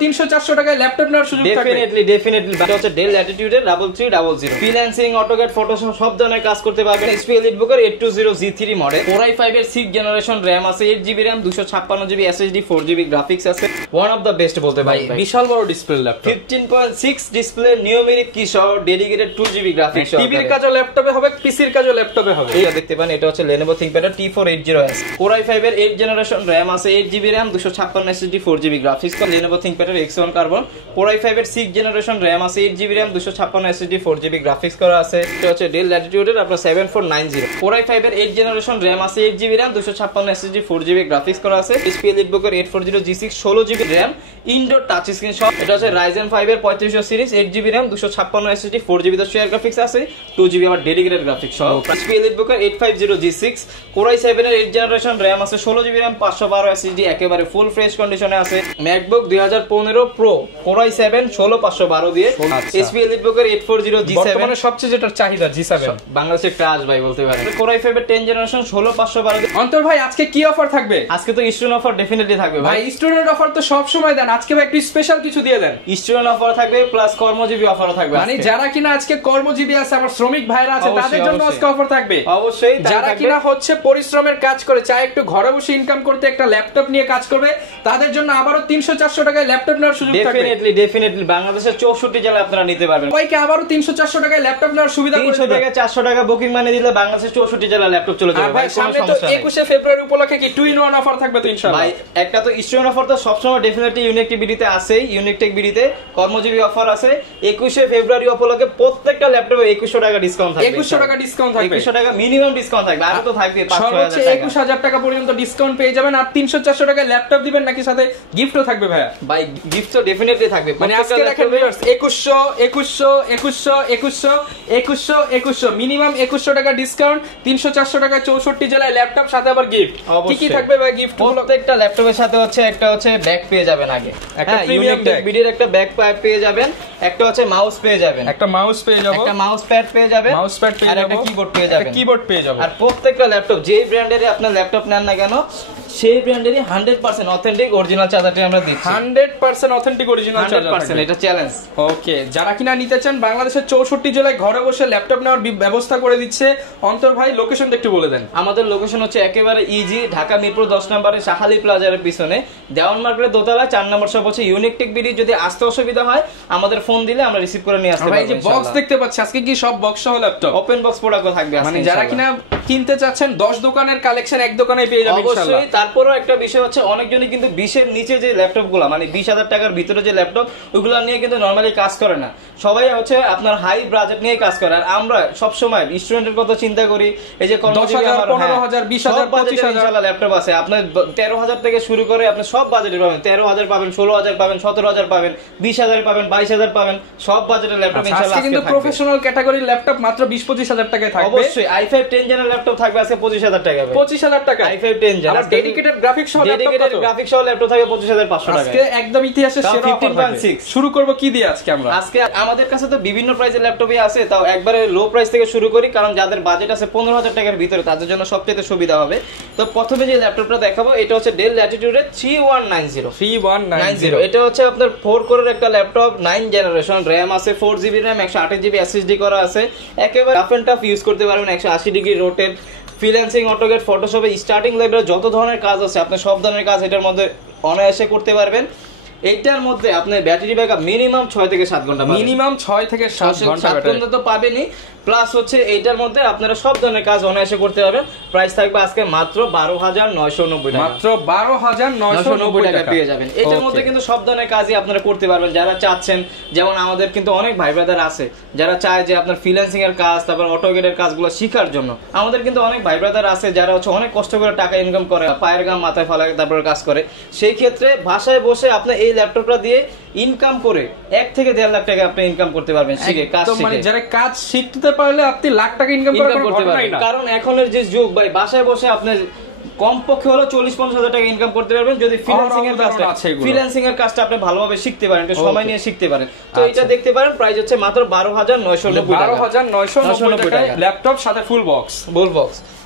300-400 টাকায় ল্যাপটপ নেওয়ার সুযোগ থাকবে। ডেফিনেটলি এটা হচ্ছে ডেল ল্যাটিটিউড এর 3300 ফ্রিল্যান্সিং, অটোক্যাড, ফটোশপ সব ধরনের কাজ করতে পারবেন। HP এলিটবুকের 820G3 model, Core i5 এর 6th জেনারেশন RAM আছে, 8GB RAM, 256GB SSD, 4GB graphics আছে। ওয়ান অফ দা বেস্ট বলতে পারি। বিশাল বড় ডিসপ্লে ল্যাপটপ, 15.6 ডিসপ্লে, নিউমেরিক কি সহ ডেডিকেটেড 2GB গ্রাফিক্স। টিভির কাজও ল্যাপটপে হবে, পিসির কাজও ল্যাপটপে হবে। এটা দেখতে পান, এটা হচ্ছে Lenovo ThinkPad T480S, Core i5 এর 8th জেনারেশন RAM আছে, 8GB RAM, 256 SSD, 4GB graphics. Lenovo ThinkPad X1 Carbon, Core i5 এর 6th জেনারেশন RAM আছে, 8GB RAM, 256 SSD, 4GB graphics করা আছে। এটা হচ্ছে ডেল ল্যাটিটিউড এর আপনার 7490, Core i5 এর 8th জেনারেশন RAM আছে, 8GB RAM, 256 SSD, 4GB graphics করা আছে। HP EliteBook এর 840G6, 16GB RAM, indoor touch screen সহ। এটা হচ্ছে Ryzen 5 এর 3500 series, 8GB RAM, 256 SSD, 4GB তো শেয়ার গ্রাফিক্স আছে, 2GB আবার ডেডিকেটেড গ্রাফিক্স সহ। HP EliteBook এর 850G6, Core i7 এর 8th জেনারেশন RAM আছে, 16GB RAM, 512 SSD, একেবারে ফুল ফ্রেশ কন্ডিশনে আছে। MacBook 2015 Pro, Core i7 16512 দিয়ে। HP EliteBook এর 840G7 বর্তমানে সবচেয়ে যেটা চাহিদা G7, বাংলাদেশের ক্রাশ ভাই বলতে পারেন। Core i5 এর 10th জেনারেশন 16512। অন্তর ভাই আজকে কি অফার থাকবে? আজকে তো স্টুডেন্ট অফার ডেফিনেটলি থাকবে ভাই। স্টুডেন্ট অফার তো সব সময় দেন, আজকে ভাই একটু স্পেশাল কিছু দিয়ে দেন। স্টুডেন্ট অফার থাকবে প্লাস কর্মজীবী অফারও থাকবে। মানে যারা কিনা আজকে কর্মজীবী আছে, আমার শ্রমিক ভাইরা আছে, তাদের জন্য আজকে অফার থাকবে। অবশ্যই যারা কিনা হচ্ছে পরিশ্রমের কাজ করে, চাই একটু ঘরে বসে ইনকাম করতে, একটা ল্যাপটপ নিয়ে কাজ করবে, তাদের জন্য আবারো 300-400 টাকায় ল্যাপটপ নেওয়ার সুযোগ থাকবে। ডেফিনেটলি বাংলাদেশের 64 জেলায় আপনারা নিতে পারবেন। ওইকে আবারো 300-400 টাকায় ল্যাপটপ নেওয়ার সুবিধা করে 300 টাকা 400 টাকা বুকিং মানে দিলে বাংলাদেশের 64 জেলায় ল্যাপটপ চলে যাবে। ভাই সামনে তো 21 ফেব্রুয়ারি উপলক্ষে কি 2-in-1 অফার থাকবে তো ইনশাআল্লাহ। ভাই একটা তো স্টুডেন্ট অফার তো সবসময় ডেফিনেটলি ইউনিক টিভিতে আছেই, ইউনিক টেক বিডিতে কর্মজীবী অফার আছে। 21 ফেব্রুয়ারি উপলক্ষে প্রত্যেকটা ল্যাপটপে 2100 টাকা ডিসকাউন্ট থাকবে। 2100 টাকা ডিসকাউন্ট থাকবে, 2100 টাকা মিনিমাম ডিসকাউন্ট থাকবে। আর তো থাকবে 5-6000 টাকা, 21000 টাকা পর্যন্ত ডিসকাউন্ট পেয়ে যাবেন। আর 300-400 টাকায় ল্যাপটপ দিবেন নাকি সাথে গিফটও থাকবে ভাইয়া? ভাই গিফট তো ডেফিনেটলি থাকবে। মানে আজকে দেখেন ভিউয়ার্স, 2100 মিনিমাম 2100 টাকা ডিসকাউন্ট, 300-400 টাকা 64 জেলায় ল্যাপটপ, সাথে আবার গিফট। কি কি থাকবে ভাই গিফট? প্রত্যেকটা ল্যাপটপের সাথে হচ্ছে একটা হচ্ছে ব্যাগ পেয়ে যাবেন, আগে একটা প্রিমিয়াম ব্যাগ, বিডির একটা ব্যাগ পেয়ে যাবেন, একটা হচ্ছে মাউস পেয়ে যাবেন, একটা মাউস পেয়ে যাবো, একটা মাউস প্যাড পেয়ে যাবেন, আর একটা কিবোর্ড পেয়ে যাবেন, কিবোর্ড পেয়ে যাবো। আর প্রত্যেকটা ল্যাপটপ যেই ব্র্যান্ডেরই আপনার ল্যাপটপ নেন না কেন, সেই ব্র্যান্ডেরই 100% অথেন্টিক অরিজিনাল চার্জারটি আমরা দিচ্ছি। 100% অথেন্টিক অরিজিনাল চার্জার, 100% এটা চ্যালেঞ্জ। ওকে, যারা কিনা নিতে চান বাংলাদেশের 64 জেলায় ঘরে বসে ল্যাপটপ নেওয়ার ব্যবস্থা করে দিচ্ছে অন্তর ভাই। লোকেশনটা একটু বলে দেন। আমাদের লোকেশন হচ্ছে একেবারে ইজি, ঢাকা মিরপুর 10 নম্বরে শাহালি প্লাজার পিছনে দেওয়ান মার্কেটের দোতলা 4 নম্বর শপ হচ্ছে ইউনিক টেক বিডি। যদি আসতে অসুবিধা হয় আমাদের ফোন দিলে আমরা রিসিভ করে নিয়ে আসতে পারবো। ভাই যে বক্স দেখতে পাচ্ছি আজকে কি সব বক্স সহ ল্যাপটপ, ওপেন বক্স প্রোডাক্টও থাকবে। মানে যারা কিনা কিনতে চাচ্ছেন 10 দোকানের কালেকশন এক দোকানে পেয়ে যাবেন ইনশাআল্লাহ। অবশ্যই। তারপরেও একটা বিষয় হচ্ছে অনেকজনই কিন্তু 20 এর নিচে যে ল্যাপটপগুলো মানে 20000 টাকার ভিতরে যে ল্যাপটপ ওগুলো নিয়ে কিন্তু নরমালি কাজ করে না, সবাই হচ্ছে আপনার হাই বাজেট নিয়ে কাজ করে। আর আমরা সব সময় স্টুডেন্টের কথা চিন্তা করি। এই যে 10000 15000 20000 25000 ল্যাপটপ আছে আপনার 13000 থেকে শুরু করে আপনি সব বাজেটে পাবেন। 13000 পাবেন, 16000 পাবেন, 17000 পাবেন, 20000 পাবেন, 22000 পাবেন, সব বাজেটের ল্যাপটপ ইনশাআল্লাহ আজকে কিন্তু প্রফেশনাল ক্যাটাগরির ল্যাপটপ মাত্র 20-25000 টাকায় থাকবে। অবশ্যই i5 10 জেনারেল ল্যাপটপ থাকবে আজকে 25000 টাকা। 25000 টাকা i5 10 জেনারেল আর ডেডিকেটেড গ্রাফিক্স সহ ল্যাপটপ, ডেডিকেটেড গ্রাফিক্স সহ ল্যাপটপ থাকবে 25500 টাকা। আজকে একদম ইতিহাসের সেরা 15.6 শুরু করব কি দিয়ে আজকে আমরা? আজকে আমাদের কাছে তো বিভিন্ন প্রাইসের ল্যাপটপই আছে, তাও একবারে লো প্রাইস থেকে শুরু করি, কারণ যাদের বাজেট আছে 15000 টাকার ভিতরে তাদের জন্য সবচেয়ে সুবিধা হবে। তো প্রথমে যে ল্যাপটপটা দেখাবো এটা হচ্ছে ডেল ল্যাটিটিউডের 3190। এটা হচ্ছে আপনার 4 কোরের একটা ল্যাপটপ, 9 জেনারেশন, RAM আছে 4GB RAM, 128GB SSD করা আছে, একেবারে রাফ এন্ড টাফ ইউজ করতে পারবেন, 180 ডিগ্রি রোটেট, ফ্রিল্যান্সিং, অটোক্যাড, ফটোশপে স্টার্টিং লেভেলে যত ধরনের কাজ আছে আপনি সব ধরনের কাজ এটার মধ্যে অনায়াসে করতে পারবেন। এইটার মধ্যে আপনার ব্যাটারি ব্যাকআপ মিনিমাম 6 থেকে 7 ঘন্টা পাবেন। মিনিমাম 6 থেকে 7 ঘন্টা তো পাবেনই। প্লাস হচ্ছে এইটার মধ্যে আপনারা সব ধরনের কাজ অনায়াসে করতে পারবেন। প্রাইস থাকবে আজকে মাত্র 12990 টাকা। মাত্র 12990 টাকা পেয়ে যাবেন। এটার মধ্যে কিন্তু সব ধরনের কাজই আপনারা করতে পারবেন যারা চাচ্ছেন। যেমন আমাদের কিন্তু অনেক ভাই ব্রাদার আছে যারা চায় যে আপনার ফ্রিল্যান্সিং এর কাজ, তারপর অটোক্যাডের কাজগুলো শেখার জন্য। আমাদের কিন্তু অনেক ভাই ব্রাদার আছে যারা হচ্ছে অনেক কষ্ট করে টাকা ইনকাম করে, পায়ের গাম মাথায় ফেলায় তারপর কাজ করে। সেই ক্ষেত্রে বাসায় বসে আপনি এই ল্যাপটপটা দিয়ে ইনকাম করে 1 থেকে 1.5 লাখ টাকা আপনি ইনকাম করতে পারবেন শিখে, কাজ শিখে। মানে যারা কাজ শিখতে পারলে আপনি লাখ টাকা ইনকাম করতে পারবেন। কারণ এখনের যে যুগ ভাই, বাসায় বসে আপনি কমপক্ষে হলো 40-50 হাজার টাকা ইনকাম করতে পারবেন যদি ফ্রিল্যান্সিং এর কাজটা আপনি ভালোভাবে শিখতে পারেন, একটু সময় নিয়ে শিখতে পারেন। তো এটা দেখতে পারেন, প্রাইস হচ্ছে মাত্র 12990 টাকা। 12990 টাকা ল্যাপটপ সাথে ফুল বক্স।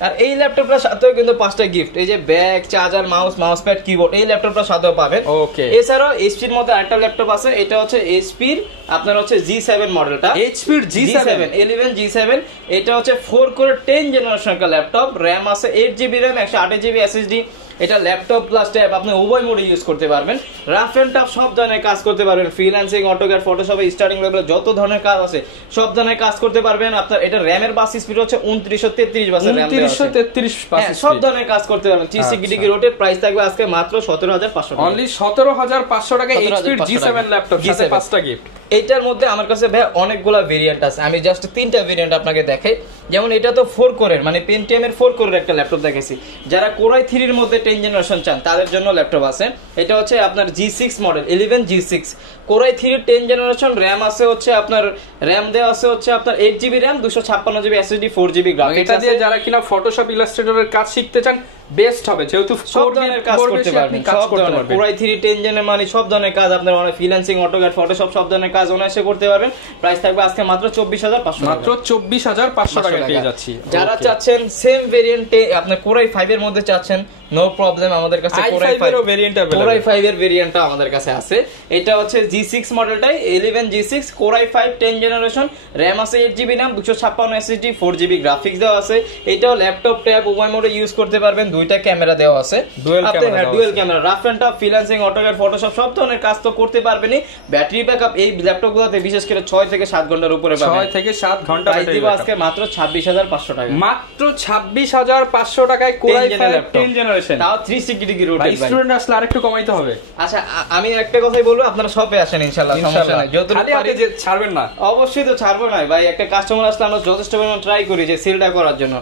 আর এই ল্যাপটপটার সাথেও কিন্তু 5টা গিফট, এই যে bag, charger, mouse pad, keyboard, এই ল্যাপটপটার সাথেও পাবেন। ওকে, এছাড়াও এইচপির মধ্যে আরেকটা ল্যাপটপ আছে, এটা হচ্ছে এইচপির আপনার হচ্ছে G7 মডেলটা, এইচপির G7 11 G7। এটা হচ্ছে 4 কোর 10 জেনারেশন का ল্যাপটপ, র‍্যাম আছে 8GB র‍্যাম, 128GB SSD। এটা ল্যাপটপ প্লাস ট্যাব আপনি উভয় মোডে ইউজ করতে পারবেন, রাফ এন্ড টাফ সব ধরনের কাজ করতে পারবেন, ফ্রিল্যান্সিং, অটোক্যাড, ফটোশপে স্টার্টিং লেভেলে যত ধরনের কাজ আছে সব ধরনের কাজ করতে পারবেন। আপনার এটা র‍্যামের বাস স্পিড হচ্ছে 2933 বাস র‍্যাম, 2933 বাস, সব ধরনের কাজ করতে পারবেন। 360 ডিগ্রি রোটেট, প্রাইস থাকবে আজকে মাত্র 17500 টাকা, অনলি 17500 টাকা এইচপির G7 ল্যাপটপ সাথে 5টা গিফট। এটার মধ্যে আমার কাছে ভাই অনেকগুলো ভেরিয়েন্ট আছে, আমি জাস্ট 3টা ভেরিয়েন্ট আপনাকে দেখাই। যেমন এটা তো 4 কোরের মানে পেন্টিয়ামের 4 কোরের একটা ল্যাপটপ দেখাইছি, যারা কোরাই 3 এর মধ্যে 10 জেনারেশন চান তাদের জন্য ল্যাপটপ আছে। এটা হচ্ছে আপনার G6 model, 11 G6 core i 3 10 generation, RAM আছে হচ্ছে আপনার র‍্যাম দেওয়া আছে হচ্ছে আপনার 8GB RAM, 256GB SSD, 4GB graphics. এটা দিয়ে যারা কিনা ফটোশপ, ইলাস্ট্রেটরের কাজ শিখতে চান বেস্ট হবে, যেহেতু সব ধরনের কাজ করতে পারবেন, সব ধরনের কোরাই 3 10 জেনের মানে সব ধরনের কাজ আপনার মানে ফ্রিল্যান্সিং, অটোক্যাড, ফটোশপ সব ধরনের কাজ অনায়াসে করতে পারবেন। প্রাইস থাকবে আজকে মাত্র 24500 টাকা, মাত্র 24500 টাকা পেয়ে যাচ্ছি। যারা চাচ্ছেন সেম ভেরিয়েন্টে আপনার কোরাই 5 এর মধ্যে চাচ্ছেন, নো প্রবলেম, আমাদের কাছে কোরাই 5 এর ভেরিয়েন্ট আছে, কোরাই 5 এর ভেরিয়েন্টটা আমাদের কাছে আছে। এটা হচ্ছে G6 মডেলটাই, 11 G6 core i 5 10 generation, RAM আছে 8GB RAM, 256 SSD, 4GB graphics দেওয়া আছে। এটাও ল্যাপটপ ট্যাব উভয় মোডে ইউজ করতে পারবেন, দুইটা ক্যামেরা দেওয়া আছে, dual camera, rough and tough freelancing, AutoCAD, Photoshop সব ধরনের কাজ তো করতে পারবেনই। ব্যাটারি ব্যাকআপ এই ল্যাপটপগুলোতে বিশেষ করে 6 থেকে 7 ঘন্টার উপরে পাবেন, 6 থেকে 7 ঘন্টা ব্যাটারি ব্যাকআপ। আজকে মাত্র 26500 টাকা, মাত্র 26500 টাকায় কোরাই 5 10 জেনারেশন, তাও 360 ডিগ্রি রোটেট। ভাই স্টুডেন্ট আসলে আরেকটু কমাইতে হবে। আচ্ছা আমি একটা কথাই বলবো, আপনারা শপে আসেন ইনশাআল্লাহ, সমস্যা নাই, যতটুকু পারি যে ছাড়বেন না, অবশ্যই তো ছাড়বো না ভাই। একটা কাস্টমার আসলে আমরা যথেষ্ট পরিমাণ ট্রাই করি যে সেলটা করার জন্য।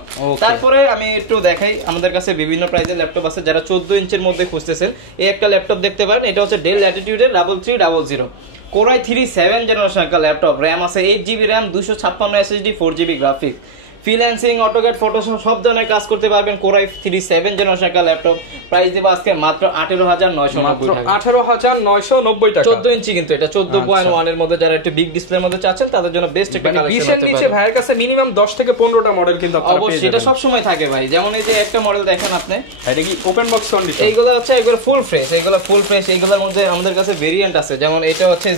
তারপরে আমি একটু দেখাই, আমাদের কাছে বিভিন্ন প্রাইসের ল্যাপটপ আছে, যারা 14 ইঞ্চের মধ্যে খুঁজতেছেন এই একটা ল্যাপটপ দেখতে পারেন। এটা হচ্ছে ডেল ল্যাটিটিউডের 3300 কোরাই 3 7 জেনারেশন একটা ল্যাপটপ, র‍্যাম আছে 8GB RAM, 256 SSD, 4GB graphics, freelancing, AutoCAD, Photoshop সব ধরনের কাজ করতে পারবেন। কোরাই 3 7 জেনারেশন একটা ল্যাপটপ, প্রাইস দেব আজকে মাত্র 18990 টাকা, 18990 টাকা। 14 ইঞ্চি কিন্তু এটা 14.1 এর মধ্যে, যারা একটু বিগ ডিসপ্লের মধ্যে চাচ্ছেন তাদের জন্য বেস্ট একটা কালেকশন হতে পারে। নিচে ভাইয়ের কাছে মিনিমাম 10 থেকে 15টা মডেল কিন্তু আপনারা পেয়ে যাবেন, অবশ্যই এটা সব সময় থাকে ভাই। যেমন এই যে একটা মডেল দেখেন আপনি, এটা কি ওপেন বক্স কন্ডিশন, এইগুলো হচ্ছে একবার ফুল ফ্রেশ, এইগুলো ফুল ফ্রেশ। এইগুলোর মধ্যে আমাদের কাছে ভেরিয়েন্ট আছে, যেমন এটা হচ্ছে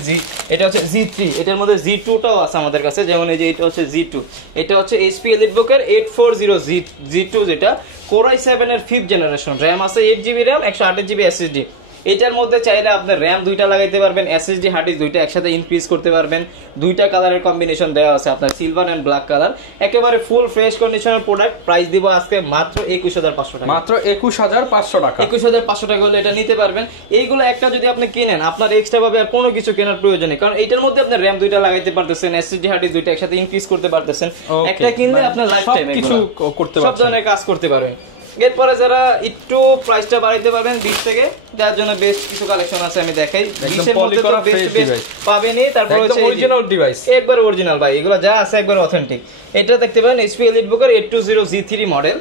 G3, এটার মধ্যে G2 টাও আছে আমাদের কাছে। যেমন এই যে এটা হচ্ছে G2, এটা হচ্ছে HP EliteBook-এর 840 G2, যেটা কোরাই 7 এর 5th জেনারেশন, র‍্যাম আছে 8GB র‍্যাম, 128GB SSD। এটার মধ্যে চাইলে আপনি র‍্যাম দুইটা লাগাইতে পারবেন, SSD হার্ড ডিস্ক দুইটা একসাথে ইনক্রিজ করতে পারবেন। দুইটা কালারের কম্বিনেশন দেওয়া আছে আপনার, সিলভার এন্ড ব্ল্যাক কালার, একেবারে ফুল ফ্রেশ কন্ডিশনের প্রোডাক্ট। প্রাইস দিব আজকে মাত্র 21500 টাকা, মাত্র 21500 টাকা। 21500 টাকা হলে এটা নিতে পারবেন। এইগুলো একটা যদি আপনি কিনেন, আপনার এক্সট্রা ভাবে আর কোনো কিছু কেনার প্রয়োজন নেই, কারণ এটার মধ্যে আপনি র‍্যাম দুইটা লাগাইতে পারতেছেন, SSD হার্ড ডিস্ক দুইটা একসাথে ইনক্রিজ করতে পারতেছেন। একটা কিনলে আপনার লাইফ টাইম কিছু করতে পারবেন, সব ধরনের কাজ করতে পারবেন। এরপরে যারা একটু প্রাইসটা বাড়াইতে পারবেন 20 থেকে, যার জন্য বেস্ট কিছু কালেকশন আছে আমি দেখাই। 20 এর মধ্যে তো বেস্ট পাবেনই। তারপর হচ্ছে অরিজিনাল ডিভাইস, একবার অরিজিনাল ভাই, এগুলো যা আছে একবার অথেন্টিক। এটা দেখতে পারেন HP EliteBook-এর 820 G3 মডেল,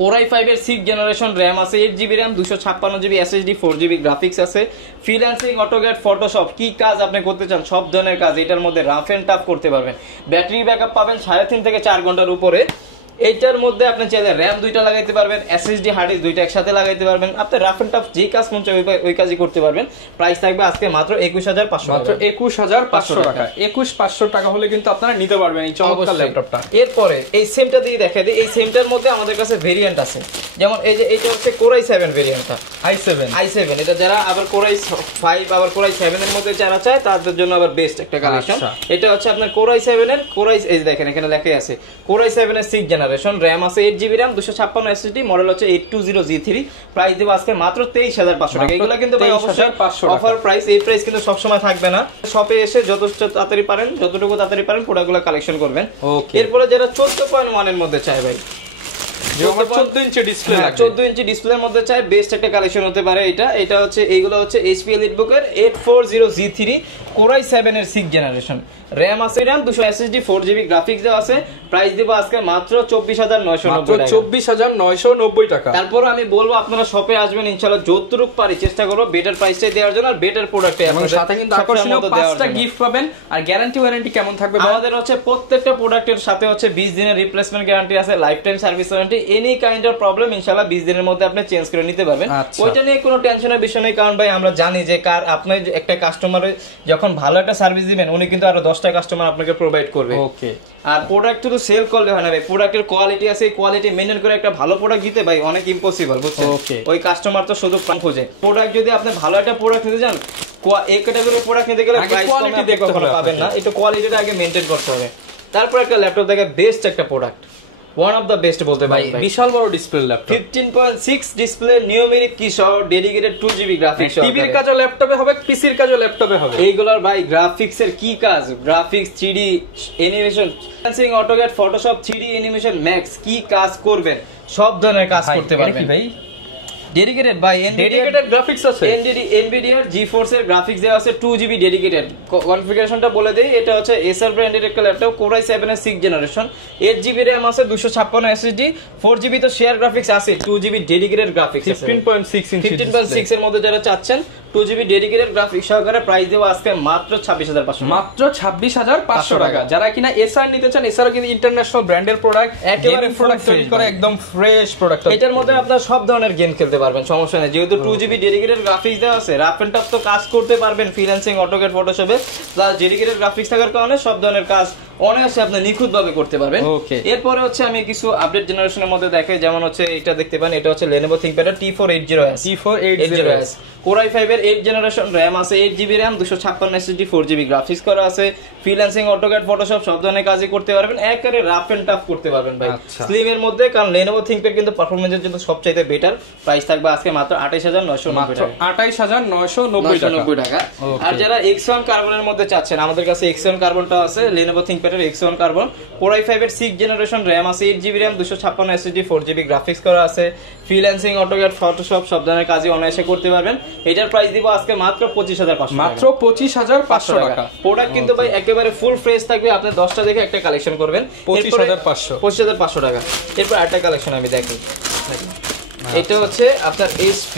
কোরাই 5 এর 6 জেনারেশন, র‍্যাম আছে 8GB RAM, 256GB SSD, 4GB graphics আছে। ফ্রিল্যান্সিং, অটোক্যাড, ফটোশপ কি কাজ আপনি করতে চান সব ধরনের কাজ এটার মধ্যে রাফ এন্ড টাফ করতে পারবেন। ব্যাটারি ব্যাকআপ পাবেন 3.5 থেকে 4 ঘন্টার উপরে। এইটার মধ্যে আপনি চাইলে র‍্যাম দুইটা লাগাইতে পারবেন, SSD হার্ড ডিস্ক দুইটা একসাথে লাগাইতে পারবেন। আপনি রাফ এন্ড টাফ যে কাজ মন চায় ওই কাজই করতে পারবেন। প্রাইস থাকবে আজকে মাত্র 21500, মাত্র 21500 টাকা। 21500 টাকা হলে কিন্তু আপনারা নিতে পারবেন এই চমৎকার ল্যাপটপটা। এরপরে এই সেমটা দিয়ে দেখাই দিই, এই সেমটার মধ্যে আমাদের কাছে ভেরিয়েন্ট আছে। যেমন এই যে এটা হচ্ছে কোরাই 7 ভেরিয়েন্টটা, i7 এটা যারা আবার কোরাই 5 আবার কোরাই 7 এর মধ্যে যারা চায় তাদের জন্য আবার বেস্ট একটা কালেকশন। এটা হচ্ছে আপনার কোরাই 7 এর এই দেখেন এখানে লেখাই আছে কোরাই 7 এর 6 জেনারেশন, র‍্যাম আছে 8GB র‍্যাম, 256 SSD, মডেল হচ্ছে 820 G3। প্রাইস দেব আজকে মাত্র 23500 টাকা। এগুলো কিন্তু ভাই অবশ্যই অফার প্রাইস, এই প্রাইস কিন্তু সব সময় থাকবে না। শপে এসে যতটুকু তাড়াতাড়ি পারেন প্রোডাক্টগুলো কালেকশন করবেন। এরপরে যারা 14.1 এর মধ্যে চায় ভাই, 14 ইঞ্চি ডিসপ্লে, 14 ইঞ্চি ডিসপ্লের মধ্যে চাই, বেস্ট একটা কালেকশন হতে পারে এটা। এটা হচ্ছে এইগুলো হচ্ছে HP EliteBook-এর 840 G3 কোরাই 7 এর 6 জেনারেশন, র‍্যাম আছে 200 SSD, 4GB গ্রাফিক্স দেওয়া আছে, প্রাইস দিব আজকে মাত্র 24,990 টাকা। 24,990 টাকা। তারপর আমি বলবো আপনারা শপে আসবেন, ইনশাআল্লাহ যতটুকু পারি চেষ্টা করব বেটার প্রাইসটাই দেওয়ার জন্য আর বেটার প্রোডাক্টে আপনাদের সাথে কিন্তু আকর্ষণীয় 5টা গিফট পাবেন। আর গ্যারান্টি ওয়ারেন্টি কেমন থাকবে? আমাদের হচ্ছে প্রত্যেকটা প্রোডাক্টের সাথে হচ্ছে 20 দিনের রিপ্লেসমেন্ট গ্যারান্টি আছে, life time service warranty. Any kind of problem ইনশাআল্লাহ 20 দিনের মধ্যে আপনি চেঞ্জ করে নিতে পারবেন। ওইটা নিয়ে কোনো টেনশনের বিষয় নেই, কারণ ভাই আমরা জানি যে আপনি একটা কাস্টমার যখন ভালো একটা সার্ভিস দিবেন উনি কিন্তু আরো 10টা কাস্টমার আপনাকে প্রোভাইড করবে। ওকে। আর প্রোডাক্ট তো সেল করলে হয় না ভাই, প্রোডাক্টের কোয়ালিটি আছে, এই কোয়ালিটি মেইনটেইন করে একটা ভালো প্রোডাক্ট দিতে ভাই অনেক ইম্পসিবল, বুঝছেন? ওই কাস্টমার তো শুধু প্রাণ খোঁজে। প্রোডাক্ট যদি আপনি ভালো একটা প্রোডাক্ট নিতে চান, এই ক্যাটাগরির প্রোডাক্ট নিতে গেলে প্রাইস কোয়ালিটি দেখতে পাবেন না, একটু কোয়ালিটিটা আগে মেইনটেইন করতে হবে। তারপর একটা ল্যাপটপ দেখে বেস্ট একটা product, one of the best বলতে পারি ভাই। বিশাল বড় ডিসপ্লে ল্যাপটপ, 15.6 ডিসপ্লে, নিউমেরিক কি সহ, ডেডিকেটেড 2GB গ্রাফিক্স। টিভির কাজও ল্যাপটপে হবে, পিসির কাজও ল্যাপটপে হবে। এইগুলোর ভাই গ্রাফিক্সের কি কাজ, graphics 3D animation, freelancing, AutoCAD, Photoshop, 3D animation, max কি কাজ করবেন সব ধরনের কাজ করতে পারবেন ভাই। ডেডিকেটেড বাই ডেডিকেটেড গ্রাফিক্স আছে, NVIDIA GeForce এর গ্রাফিক্স দেওয়া আছে 2GB ডেডিকেটেড। কনফিগারেশনটা বলে দেই, এটা হচ্ছে Acer ব্র্যান্ডের একটা ল্যাপটপ, Core i7 এর 6th জেনারেশন, 8GB RAM আছে, 256 SSD, 4GB তো শেয়ার গ্রাফিক্স আছে, 2GB ডেডিকেটেড গ্রাফিক্স আছে। 15.6 ইঞ্চি 15.6 এর মধ্যে যারা চাচ্ছেন 2GB ডেডিকেটেড গ্রাফিক্স সহকারে প্রাইস দেব আজকে মাত্র 26,500, মাত্র 26,500 টাকা। যারা কিনা Acer নিতে চান, Acer কিন্তু ইন্টারন্যাশনাল ব্র্যান্ডের প্রোডাক্ট, একেবারে প্রোডাক্ট তৈরি করে একদম ফ্রেশ প্রোডাক্ট। এটার মধ্যে আপনারা সব ধরনের গেম খেলতে পারবেন, সমস্যা নেই, যেহেতু 2GB ডেডিকেটেড গ্রাফিক্স দেওয়া আছে। রাফ এন্ড টাফ তো কাজ করতে পারবেন ফ্রিল্যান্সিং, অটোক্যাড, ফটোশপে, প্লাস ডেডিকেটেড গ্রাফিক্স থাকার কারণে সব ধরনের কাজ অনায়াসে আপনি নিখুঁতভাবে করতে পারবেন। এরপরে হচ্ছে আমি কিছু আপডেট জেনারেশনের মধ্যে দেখাই, যেমন হচ্ছে এটা দেখতে পান, এটা হচ্ছে Lenovo ThinkPad T480S, Core i5 এর 8th জেনারেশন, RAM আছে 8GB RAM, 256 SSD, 4GB graphics করা আছে। ফ্রিল্যান্সিং, অটোক্যাড, ফটোশপ সব ধরনের কাজই করতে পারবেন, একেবারে রাফ এন্ড টাফ করতে পারবেন ভাই স্লিম এর মধ্যে। কারণ Lenovo ThinkPad কিন্তু পারফরম্যান্সের জন্য সবচাইতে বেটার। প্রাইস থাকবে আজকে মাত্র 28,990 টাকা, 28,990 টাকা। আর যারা X1 কার্বনের মধ্যে চাচ্ছেন, আমাদের কাছে X1 কার্বনটা আছে, Lenovo ThinkPad এর X1 কার্বন, Core i5 এর 6th জেনারেশন, RAM আছে 8GB RAM, 256 SSD, 4GB graphics করা আছে। ফ্রিল্যান্সিং, অটোক্যাড, ফটোশপ সব ধরনের কাজই অনায়াসে করতে পারবেন। এটার প্রাইস দিব আজকে মাত্র 25,500, মাত্র 25,500 টাকা। প্রোডাক্ট কিন্তু ভাই একেবারে ফুল ফ্রেশ থাকবে, আপনি 10টা দেখে একটা কালেকশন করবেন, 25,500 টাকা। এরপর আরেকটা কালেকশন আমি দেখি, এটা হচ্ছে আপনার HP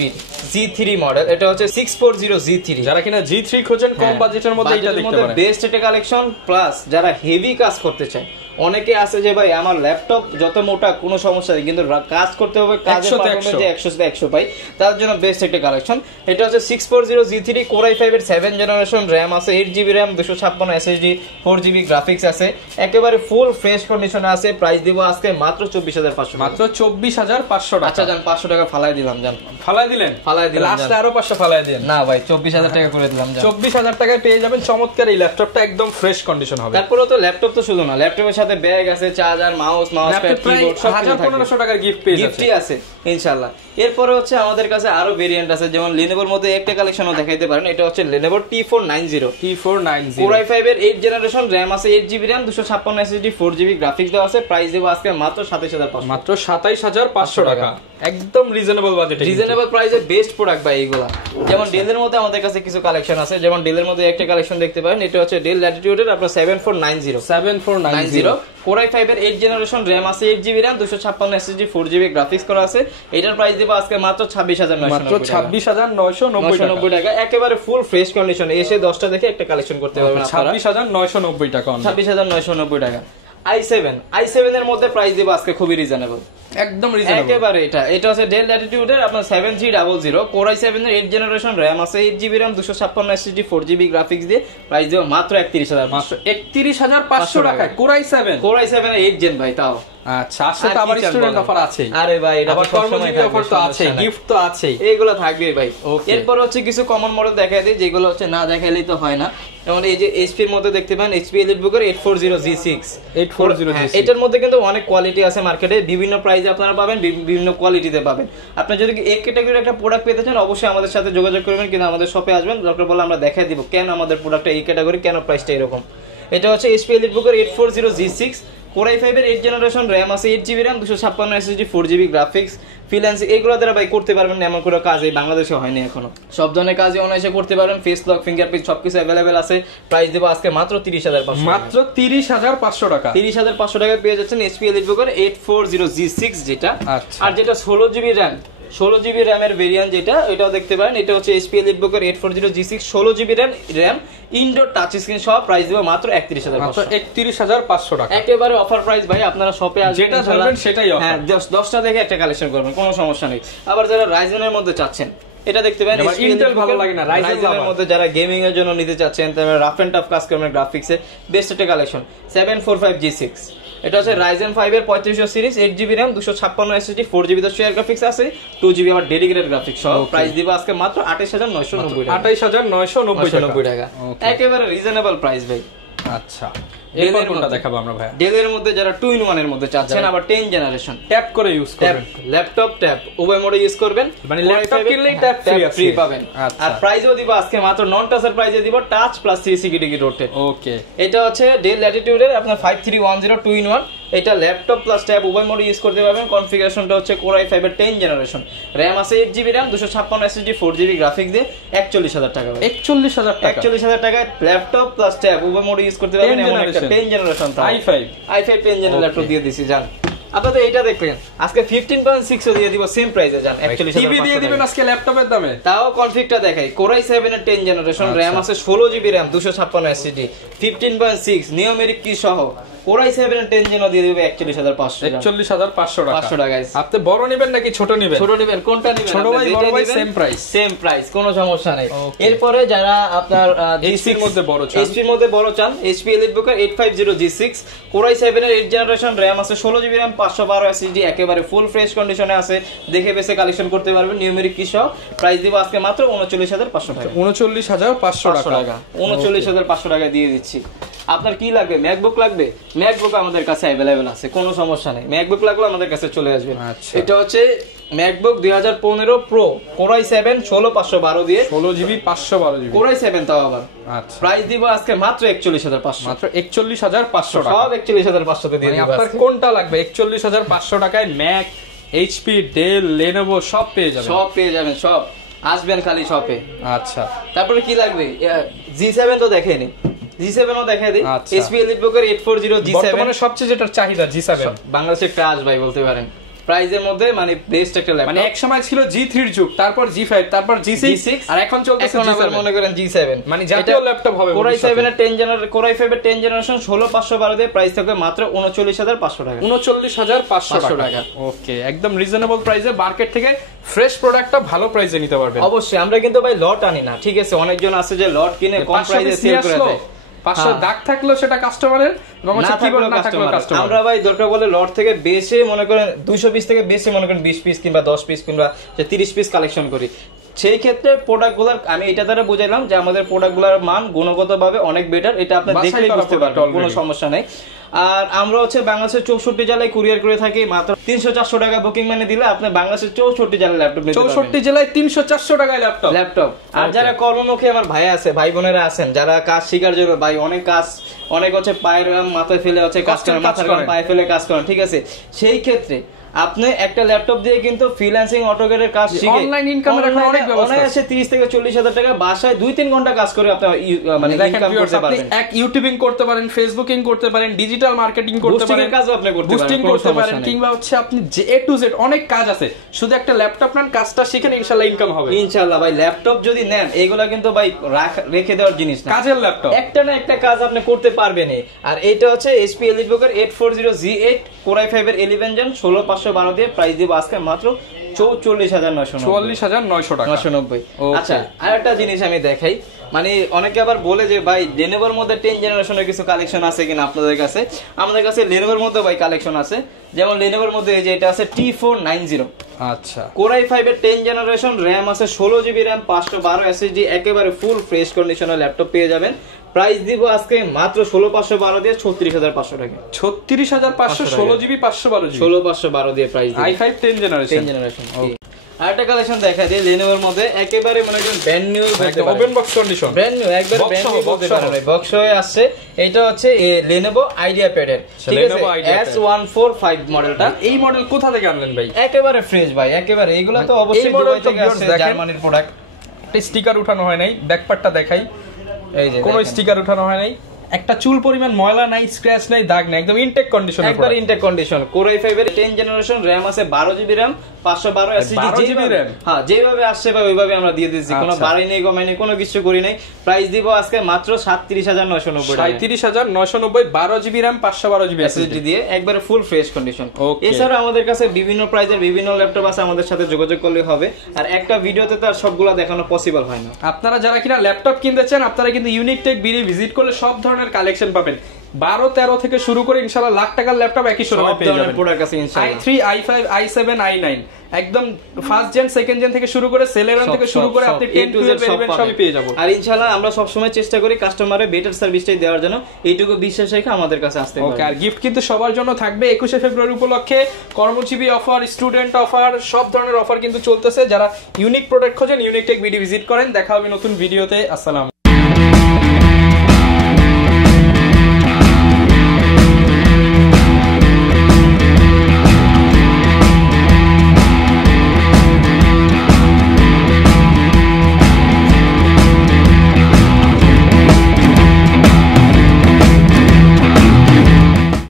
G3 মডেল, এটা হচ্ছে 640 G3। যারা কিনা G3 খোঁজেন কম বাজেটের মধ্যে, এটা দেখতে পারেন, বেস্ট একটা কালেকশন। প্লাস যারা হেভি কাজ করতে চায়, অনেকে আছে যে ভাই আমার ল্যাপটপ যত মোটা কোনো সমস্যা নেই, কিন্তু কাজ করতে হবে, কাজের পারফরম্যান্স যে 100 পাই, তার জন্য বেস্ট একটা কালেকশন। এটা হচ্ছে 640 G3, Core i5 এর 7th জেনারেশন, RAM আছে 8GB RAM, 256 SSD, 4GB graphics আছে, একেবারে ফুল ফ্রেশ কন্ডিশনে আছে। প্রাইস দিব আজকে মাত্র 24,500, মাত্র 24,500 টাকা। আচ্ছা জান 500 টাকা ফালাই দিলাম, জান ফালাই দিলেন, লাস্টে আরো 500 ফালাই দিলেন। না ভাই 24,000 টাকা করে দিলাম, 24,000 টাকায় পেয়ে যাবেন চমৎকার এই ল্যাপটপটা, একদম ফ্রেশ কন্ডিশন হবে। তারপরে তো ল্যাপটপ তো শুধু না, ল্যাপটপের সাথে ব্যাগ আছে, চার্জার, মাউস প্যাড, কিবোর্ড সব 1,500 টাকার গিফট পেয়ে যাচ্ছে, গিফটই আছে ইনশাআল্লাহ। এরপরে হচ্ছে আমাদের কাছে আরো ভেরিয়েন্ট আছে, যেমন Lenovoর মধ্যে একটা কালেকশনও দেখাইতে পারেন, এটা হচ্ছে Lenovo T490, Core i5 এর 8th জেনারেশন, RAM আছে 8GB RAM, 256 SSD, 4GB graphics দেওয়া আছে। প্রাইস দেব আজকে মাত্র 27,500, মাত্র 27,500 টাকা, একদম রিজনেবল বাজেটে, রিজনেবল প্রাইসে বেস্ট প্রোডাক্ট ভাই এইগুলা। যেমন ডেলের মধ্যে আমাদের কাছে কিছু কালেকশন আছে, যেমন ডেলের মধ্যে একটা কালেকশন দেখতে পারেন, এটা হচ্ছে Dell Latitude এর আপনার 7490, Core i5 এর 8th জেনারেশন, RAM আছে 8GB RAM, 256 SSD, 4GB graphics করা আছে। এটার প্রাইস দেব আজকে মাত্র 26,990 টাকা, একেবারে ফুল ফ্রেশ কন্ডিশনে। এসে 10টা দেখে একটা কালেকশন করতে পারবেন, 26,990 টাকা, 26,990 টাকা। i7 এর মধ্যে প্রাইস দেব আজকে খুবই রিজনেবল, একদম রিজনেবল একেবারে। এটা হচ্ছে Dell Latitude এর আপনার 7300, Core i7 এর 8th জেনারেশন, RAM আছে 8GB RAM, 256 SSD, 4GB graphics দিয়ে প্রাইস দেব মাত্র 31,500 টাকা। Core i7 এর 8th জেন ভাই, তাও আচ্ছা, আসলে আবার স্টুডেন্ট অফার আছে। আরে ভাই এটা আবার কর্মজীবী অফার তো আছে, গিফট তো আছে, এইগুলো থাকবে ভাই। এরপর হচ্ছে কিছু কমন মডেল দেখাই দিই, যেগুলো হচ্ছে না দেখাইলেই তো হয় না। যেমন এই যে HP এর মধ্যে দেখতে পান, HP EliteBook 840 G6, এটার মধ্যে কিন্তু অনেক কোয়ালিটি আছে মার্কেটে, বিভিন্ন প্রাইসে আপনারা পাবেন, বিভিন্ন কোয়ালিটিতে পাবেন। আপনি যদি এক ক্যাটাগরির একটা প্রোডাক্ট পেতে চান, অবশ্যই আমাদের সাথে যোগাযোগ করবেন, কিন্তু আমাদের শপে আসবেন, দরকার বলে আমরা দেখাই দিব কেন আমাদের প্রোডাক্টটা এই ক্যাটাগরি, কেন প্রাইসটা এরকম। এটা হচ্ছে HP EliteBook 840 G6, Core i5 এর 8 জেনারেশন RAM আছে 8GB RAM 256 SSD 4GB graphics freelancing এগুলো দ্বারা ভাই করতে পারবেন এমন কোনো কাজ এই বাংলাদেশে হয়নি এখনো সব ধরনের কাজই অনায়াসে করতে পারবেন ফেস লক ফিঙ্গারপ্রিন্ট সবকিছু अवेलेबल আছে প্রাইস দেব আজকে মাত্র 30500 মাত্র 30500 টাকা 30500 টাকায় পেয়ে যাচ্ছেন HP EliteBook 840G6 যেটা আর যেটা 16GB RAM 16GB RAM এর ভেরিয়েন্ট যেটা এটাও দেখতে পারেন এটা হচ্ছে HP EliteBook 840G6 16GB RAM indoor touch screen সহ প্রাইস দেব মাত্র 31500 মাত্র 31500 টাকা একেবারে অফার প্রাইস ভাই আপনারা শপে আসবেন যেটা ধরবেন সেটাই অফার হ্যাঁ 10টা দেখে একটা কালেকশন করবেন কোনো সমস্যা নেই আবার যারা রাইজেনের মধ্যে চাচ্ছেন এটা দেখতে পারেন ইন্টেল ভালো লাগে না রাইজেনের মধ্যে যারা গেমিং এর জন্য নিতে চাচ্ছেন তাহলে রাফ এন্ড টাফ কাজ করবেন গ্রাফিক্সে বেস্ট একটা কালেকশন 745G6 এটা হচ্ছে Ryzen 5 এর 3500 series 8GB RAM 256 SSD 4GB তো শেয়ার গ্রাফিক্স আছে 2GB আবার ডেডিকেটেড গ্রাফিক্স সহ প্রাইস দিব আজকে মাত্র 28990 টাকা 28990 টাকা একেবারে রিজনেবল প্রাইস ভাই আচ্ছা এরপর কোনটা দেখাবো আমরা ভাই ডেলের মধ্যে যারা 2 in 1 এর মধ্যে চাচ্ছেন আবার 10 জেনারেশন ট্যাপ করে ইউজ করবেন ল্যাপটপ ট্যাব উভয় মোডে ইউজ করবেন মানে ল্যাপটপ কিনলেই ট্যাব ফ্রি পাবেন আর প্রাইসও দিব আজকে মাত্র নন টাচার প্রাইসে দিব টাচ প্লাস 360 ডিগ্রি রোটেট ওকে এটা হচ্ছে ডেল ল্যাটিটিউডের আপনার 5310 2 in 1 এটা ল্যাপটপ প্লাস ট্যাব উভয় মোডে ইউজ করতে পারবেন কনফিগারেশনটা হচ্ছে Core i5 এর 10 জেনারেশন RAM আছে 8GB RAM 256 SSD 4GB graphics দিয়ে 41000 টাকা 41000 টাকা 41000 টাকায় ল্যাপটপ প্লাস ট্যাব উভয় মোডে ইউজ করতে পারবেন এমন একটা 10 জেনারেশন i5 10 জেনারেশন ল্যাপটপ দিয়ে দিছি জান আপনাদের এটা দেখলেন আজকে 15.6 ও দিয়ে দিব সেম প্রাইসে জান 41000 টিভি দিয়ে দিবেন আজকে ল্যাপটপের দামে তাও কনফিগটা দেখাই Core i7 এর 10 জেনারেশন RAM আছে 16GB RAM 256 SSD 15.6 নিউমেরিক কি সহ Core i7 এর 10 জেন দিয়ে দিবে 41500 41500 টাকা 500 টাকা আপনি বড় নেবেন নাকি ছোট নেবেন ছোট নেবেন কোনটা নেবেন ছোট ভাই বড় ভাই সেম প্রাইস কোনো সমস্যা নাই এরপরে যারা আপনার HP এর মধ্যে বড় চান HP এর মধ্যে বড় চান HP EliteBook 850G6 Core i7 এর 8 জেনারেশন RAM আছে 16GB RAM 512 SSD একেবারে ফুল ফ্রেশ কন্ডিশনে আছে দেখে বেসে কালেকশন করতে পারবেন নিউমেরিক কি সহ প্রাইস দিব আজকে মাত্র 39500 টাকা 39500 টাকা 39500 টাকা দিয়ে দিচ্ছি আপনার কি লাগবে ম্যাকবুক লাগবে ম্যাকবুক আমাদের কাছে अवेलेबल আছে কোনো সমস্যা নেই ম্যাকবুক লাগলে আমাদের কাছে চলে আসবেন এটা হচ্ছে ম্যাকবুক 2015 প্রো Core i7 16512 দিয়ে 16GB 512GB Core i7 তাও আবার আচ্ছা প্রাইস দিব আজকে মাত্র 41500 মাত্র 41500 টাকা সব 41500 তে দিয়ে দিব আপনার কোনটা লাগবে 41500 টাকায় ম্যাক HP ডেল লেনোভো সব পেয়ে যাবেন সব আসবেন খালি শপে আচ্ছা তারপরে কি লাগবে G7 তো দেখেনি G7 ও দেখাই দেই HP EliteBook 840G7 বর্তমানে সবচেয়ে যেটা চাহিদা G7 বাংলাদেশের ক্রাশ ভাই বলতে পারেন প্রাইজের মধ্যে মানে বেস্ট একটা ল্যাপটপ মানে এক সময় ছিল G3 এর যুগ তারপর G5 তারপর G6 আর এখন চলতেছে G7 মনে করেন G7 মানে জাতীয় ল্যাপটপ হবে Core i7 এর 10 জেনারেশন Core i5 এর 10 জেনারেশন 16512 দিয়ে প্রাইস থাকবে মাত্র 39500 টাকা 39500 টাকা ওকে একদম রিজনেবল প্রাইসে মার্কেট থেকে ফ্রেশ প্রোডাক্টটা ভালো প্রাইসে নিতে পারবেন অবশ্যই আমরা কিন্তু ভাই লট আনি না ঠিক আছে অনেকজন আছে যে লট কিনে কম প্রাইসে সেল করে দেয় 500 দাগ থাকলো সেটা কাস্টমারের আমরা ভাই দরকার বলে লট থেকে বেশি মনে করেন 200 পিস থেকে বেশি মনে করেন 20 পিস কিংবা 10 পিস কিংবা 30 পিস কালেকশন করি সেই ক্ষেত্রে প্রোডাক্টগুলোর আমি এটা দ্বারা বুঝাইলাম যে আমাদের প্রোডাক্টগুলোর মান গুণগতভাবে অনেক বেটার এটা আপনি দেখলেই বুঝতে পারবেন কোনো সমস্যা নাই আর আমরা হচ্ছে বাংলাদেশের 64 জেলায় কুরিয়ার করে থাকি মাত্র 300-400 টাকা বুকিং মানে দিলে আপনি বাংলাদেশের 64 জেলায় ল্যাপটপ নিতে পারবেন 64 জেলায় 300-400 টাকায় ল্যাপটপ আর যারা কর্মমুখী আমার ভাই আছে ভাই বোনেরা আছেন যারা কাজ শিকার জন্য ভাই অনেক হচ্ছে পায়ের মাথায় ফেলে হচ্ছে কাজ করেন মাথার পায়ে ফেলে কাজ করেন ঠিক আছে সেই ক্ষেত্রে আপনি একটা ল্যাপটপ দিয়ে কিন্তু ফ্রিল্যান্সিং অটোকেডের কাজ শিখে অনলাইন ইনকামের এখন অনেক ব্যবস্থা আছে 30 থেকে 40,000 টাকা বাসায় 2-3 ঘন্টা কাজ করে আপনি মানে ইনকাম করতে পারবেন এক ইউটিউবিং করতে পারেন ফেসবুকিং করতে পারেন ডিজিটাল মার্কেটিং করতে পারেন কাজও আপনি করতে পারেন বুস্টিং করতে পারেন কিংবা হচ্ছে আপনি A to Z অনেক কাজ আছে শুধু একটা ল্যাপটপ নেন কাজটা শিখেন ইনশাআল্লাহ ইনকাম হবে ইনশাআল্লাহ ভাই ল্যাপটপ যদি নেন এগুলা কিন্তু ভাই রেখে দেওয়ার জিনিস না কাজের ল্যাপটপ একটা না একটা কাজ আপনি করতে পারবেনই আর এটা হচ্ছে HP EliteBook 840G8 Core i5 এর 11 জেন 16512 দিয়ে প্রাইস দিব আজকে মাত্র 44990 টাকা 990 আচ্ছা আরেকটা জিনিস আমি দেখাই মানে অনেকে আবার বলে যে ভাই Lenovoর মধ্যে 10 জেনারেশনের কিছু কালেকশন আছে কিনা আপনাদের কাছে আমাদের কাছে Lenovoর মধ্যে ভাই কালেকশন আছে যেমন Lenovoর মধ্যে এই যে এটা আছে T490 আচ্ছা Core i5 এর 10 জেনারেশন RAM আছে 16GB RAM 512 SSD একেবারে ফুল ফ্রেশ কন্ডিশনের ল্যাপটপ পেয়ে যাবেন প্রাইস দিব আজকে মাত্র 16512 দিয়ে 36500 টাকা 36500 16GB 512GB 16512 দিয়ে প্রাইস দিব i5 10 জেনারেশন আরেকটা কালেকশন দেখা দিই লেনোভোর মধ্যে একেবারে মনে করেন brand new open box condition, brand new একবার ব্র্যান্ড নিউ বলতে পারেন ভাই, বক্স হয়ে আসছে। এটা হচ্ছে লেনোভো আইডিয়া প্যাডের, ঠিক আছে, S145 মডেলটা। এই মডেল কোথা থেকে আনলেন ভাই? একেবারে ফ্রেশ ভাই, একেবারে এগুলা তো অবশ্যই দুবাই থেকে আসছে, জার্মানির প্রোডাক্ট। স্টিকার উঠানো হয় নাই, ব্যাকপার্টটা দেখাই, এই যে কোনো স্টিকার উঠানো হয় নাই, একটা চুল পরিমাণ ময়লা নাই, স্ক্র্যাচ নাই, দাগ নাই, একদম ইনটেক কন্ডিশন, একবার ইনটেক কন্ডিশন। Core i5 এর 10 জেনারেশন র‍্যাম আছে, 12 জিবি র‍্যাম, 512 এসএসডি, যেভাবে RAM, হ্যাঁ যেভাবে আসছে ভাই ওইভাবে আমরা দিয়ে দিয়েছি, কোনো বাড়াই নেই কমাই নেই, কোনো কিছু করি নাই। প্রাইস দিব আজকে মাত্র 37990 টাকা, 37990, 12 জিবি র‍্যাম, 512 জিবি এসএসডি দিয়ে একবারে ফুল ফ্রেশ কন্ডিশন। এছাড়া আমাদের কাছে বিভিন্ন প্রাইজের বিভিন্ন ল্যাপটপ আছে, আমাদের সাথে যোগাযোগ করলে হবে। আর একটা ভিডিওতে তো আর সবগুলো দেখানো পসিবল হয় না। আপনারা যারা কিনা ল্যাপটপ কিনতে চান, আপনারা কিন্তু ইউনিক টেক বিডি ভিজিট করলে সব ধরনের কালেকশন পাবেন। 12-13 থেকে শুরু করে ইনশাআল্লাহ লাখ টাকার ল্যাপটপ একই শোরুমে পেয়ে যাবেন। i3, i5, i7, i9 একদম ফার্স্ট জেন, সেকেন্ড জেন থেকে শুরু করে সেলেরন থেকে শুরু করে আপনি 10 টু জেড সবই পেয়ে যাবেন। আর ইনশাআল্লাহ আমরা সব সময় চেষ্টা করি কাস্টমারের বেটার সার্ভিসটাই দেওয়ার জন্য, এইটুকু বিশ্বাস রেখে আমাদের কাছে আসতে পারেন। ওকে, আর গিফট কিন্তু সবার জন্য থাকবে 21শে ফেব্রুয়ারি উপলক্ষে। কর্মজীবী অফার, স্টুডেন্ট অফার, সব ধরনের অফার কিন্তু চলতেছে। যারা ইউনিক প্রোডাক্ট খোঁজেন ইউনিক টেক বিডি ভিজিট করেন। দেখা হবে নতুন ভিডিওতে। আসসালাম।